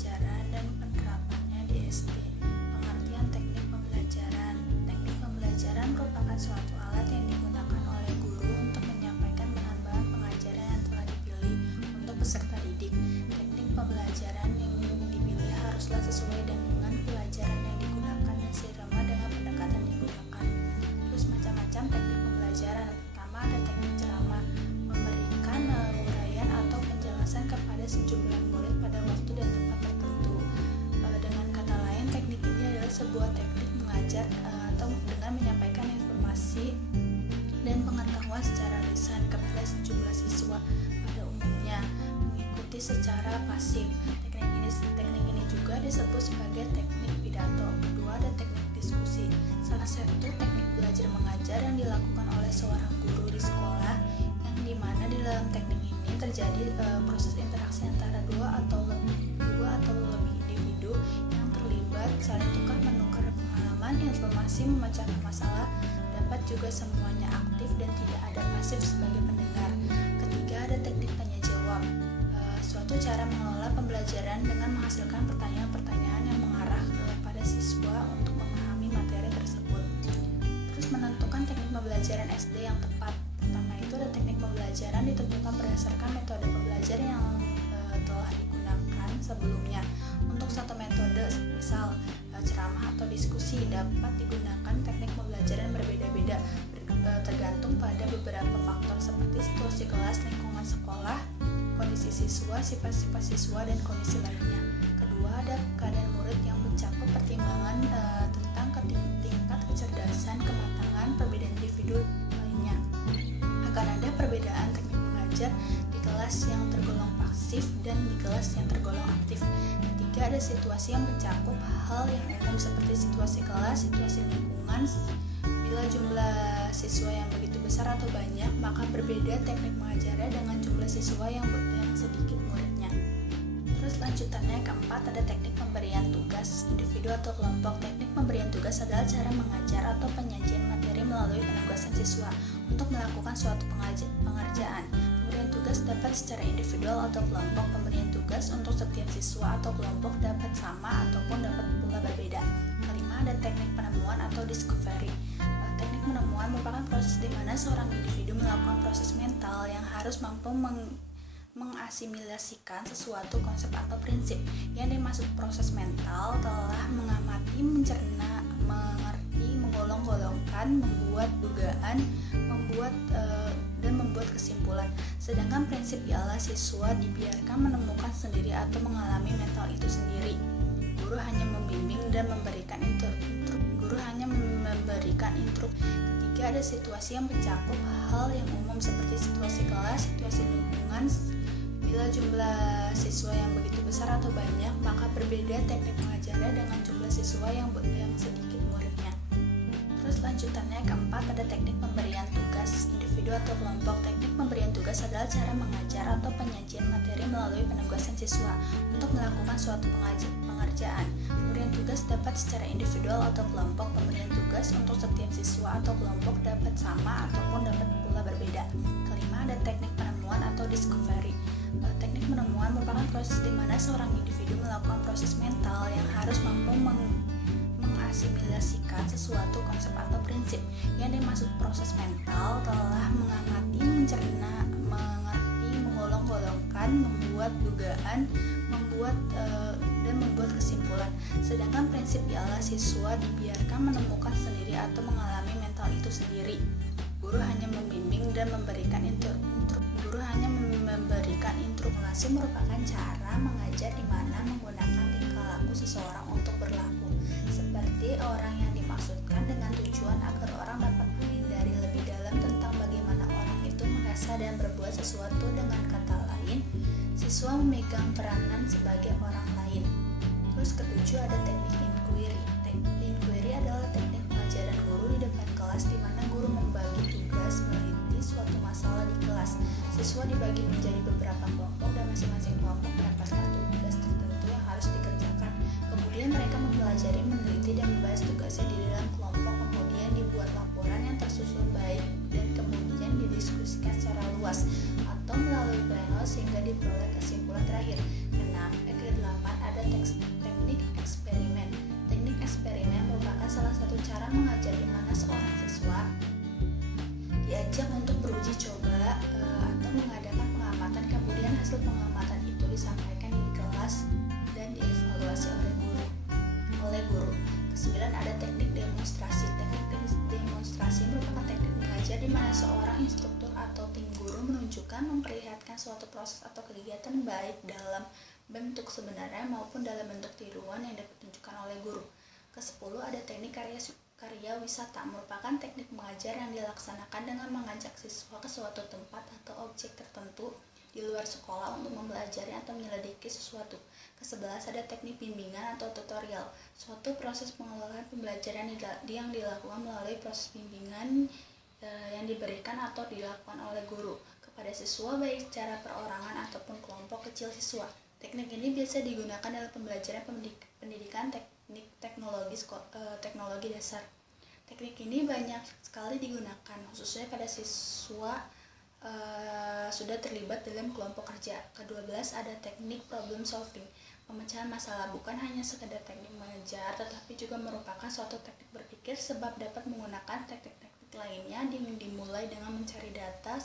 pembelajaran dan penerapannya di SD. Pengertian teknik pembelajaran. Teknik pembelajaran merupakan suatu alat yang digunakan oleh guru untuk menyampaikan bahan-bahan pengajaran yang telah dipilih untuk peserta didik. Teknik pembelajaran yang dipilih haruslah sesuai dengan pelajaran yang digunakan dan seirama dengan pendekatan yang digunakan. Terus macam-macam teknik pembelajaran. Pertama ada teknik ceramah, memberikan uraian atau penjelasan kepada sejumlah murid pada waktu dan tempat tertentu. Dengan kata lain, teknik ini adalah sebuah teknik mengajar atau dengan menyampaikan informasi dan pengetahuan secara lisan kepada sejumlah siswa pada umumnya, mengikuti secara pasif. Teknik ini juga disebut sebagai teknik pidato. Kedua ada teknik diskusi. Salah satu teknik belajar mengajar yang dilakukan oleh seorang guru di sekolah, yang dimana di dalam teknik ini terjadi proses interaksi antara dua atau lebih individu yang terlibat, saling tukar menukar pengalaman, informasi, memecahkan masalah. Dapat juga semuanya aktif dan tidak ada pasif sebagai pendengar. Ketiga ada teknik tanya jawab. Suatu cara mengelola pembelajaran dengan menghasilkan pertanyaan-pertanyaan yang mengarah kepada siswa untuk memahami materi tersebut. Terus menentukan teknik pembelajaran SD yang tepat. Pertama itu ada teknik pembelajaran ditentukan berdasarkan metode pembelajaran yang telah digunakan sebelumnya. Untuk satu metode, misal ceramah atau diskusi, dapat digunakan teknik pembelajaran berbeda-beda tergantung pada beberapa faktor seperti situasi kelas, lingkungan sekolah, kondisi siswa, sifat-sifat siswa, dan kondisi lainnya. Kedua, ada keadaan murid yang mencakup pertimbangan tentang tingkat kecerdasan, kematangan, perbedaan individu lainnya. Akan ada perbedaan teknik mengajar di kelas yang tergolong pasif dan di kelas yang tergolong aktif. Ketiga, ada situasi yang mencakup hal yang umum seperti situasi kelas, situasi lingkungan. Bila jumlah siswa yang begitu besar atau banyak, maka berbeda teknik mengajarnya dengan jumlah siswa yang sedikit muridnya. Terus lanjutannya keempat ada teknik pemberian tugas individu atau kelompok. Teknik pemberian tugas adalah cara mengajar atau penyajian materi melalui penugasan siswa untuk melakukan suatu pengerjaan. Pemberian tugas dapat secara individual atau kelompok. Pemberian tugas untuk setiap siswa atau kelompok dapat sama ataupun dapat pula berbeda. Kelima ada teknik penemuan atau discovery. Teknik penemuan merupakan proses di mana seorang individu melakukan proses mental yang harus mampu mengasimilasikan sesuatu konsep atau prinsip. Yang dimaksud proses mental telah mengamati, mencerna, mengerti, menggolong-golongkan, membuat dugaan, dan membuat kesimpulan. Sedangkan prinsip ialah siswa dibiarkan menemukan sendiri atau mengalami mental itu sendiri. Guru hanya membimbing dan memberikan instruk. Ketiga ada situasi yang mencakup hal yang umum seperti situasi kelas, situasi lingkungan. Bila jumlah siswa yang begitu besar atau banyak, maka berbeda teknik mengajarnya dengan jumlah siswa yang sedikit muridnya. Terus lanjutannya keempat ada teknik pemberian tugas individu atau kelompok. Teknik pemberian tugas adalah cara mengajar atau penyajian materi melalui penugasan siswa untuk melakukan suatu pengerjaan. Pemberian tugas dapat secara individual atau kelompok. Pemberian tugas untuk setiap siswa atau kelompok dapat sama ataupun dapat pula berbeda. Kelima ada teknik penemuan atau discovery. Teknik penemuan merupakan proses di mana seorang individu melakukan proses mental yang harus mampu mengasimilasikan sesuatu konsep atau prinsip. Yang dimaksud proses mental telah mengamati, mencerna, mengerti, menggolong-golongkan, membuat dugaan, dan membuat kesimpulan. Sedangkan prinsip ialah siswa dibiarkan menemukan sendiri atau mengalami mental itu sendiri. Guru hanya membimbing dan memberikan instruksi merupakan cara mengajar di mana menggunakan tingkah laku seseorang untuk berlaku seperti orang yang dimaksudkan dengan tujuan agar orang dapat menghindari lebih dalam tentang bagaimana orang itu merasa dan berbuat sesuatu. Dengan kata lain, siswa memegang peranan sebagai orang lain. Terus ketujuh ada teknik inquiry. Teknik inquiry adalah teknik pengajaran guru di depan kelas di mana guru membagi tugas meneliti suatu masalah di kelas. Siswa dibagi menjadi beberapa kelompok dan masing-masing kelompok mendapatkan tugas tertentu yang harus dikerjakan. Kemudian mereka mempelajari, meneliti, dan membahas tugasnya di dalam kelompok. Kemudian dibuat laporan yang tersusun baik dan kemudian didiskusikan secara luas atau melalui pleno sehingga diperoleh kesimpulan terakhir. Karena ke-8 ada teknik eksperimen. Teknik eksperimen merupakan salah satu cara mengajar di mana seorang siswa diajak untuk beruji coba atau mengadakan pengamatan, kemudian hasil pengamatan itu disampaikan di kelas dan dievaluasi oleh guru. Ke-9 ada teknik demonstrasi. Teknik demonstrasi merupakan teknik mengajar di mana seorang instruktur atau tim guru menunjukkan, memperlihatkan suatu proses atau kegiatan baik dalam bentuk sebenarnya maupun dalam bentuk tiruan yang ditunjukkan oleh guru. Ke-10 ada teknik karya wisata, merupakan teknik mengajar yang dilaksanakan dengan mengajak siswa ke suatu tempat atau objek tertentu di luar sekolah untuk mempelajari atau menyelidiki sesuatu. Ke-11 ada teknik bimbingan atau tutorial, suatu proses pengelolaan pembelajaran yang dilakukan melalui proses bimbingan yang diberikan atau dilakukan oleh guru kepada siswa baik secara perorangan ataupun kelompok kecil siswa. Teknik ini biasa digunakan dalam pembelajaran pendidikan teknologi dasar. Teknik ini banyak sekali digunakan khususnya pada siswa sudah terlibat dalam kelompok kerja. Ke-12 ada teknik problem solving, pemecahan masalah, bukan hanya sekedar teknik mengajar tetapi juga merupakan suatu teknik berpikir sebab dapat menggunakan teknik-teknik lainnya yang dimulai dengan mencari data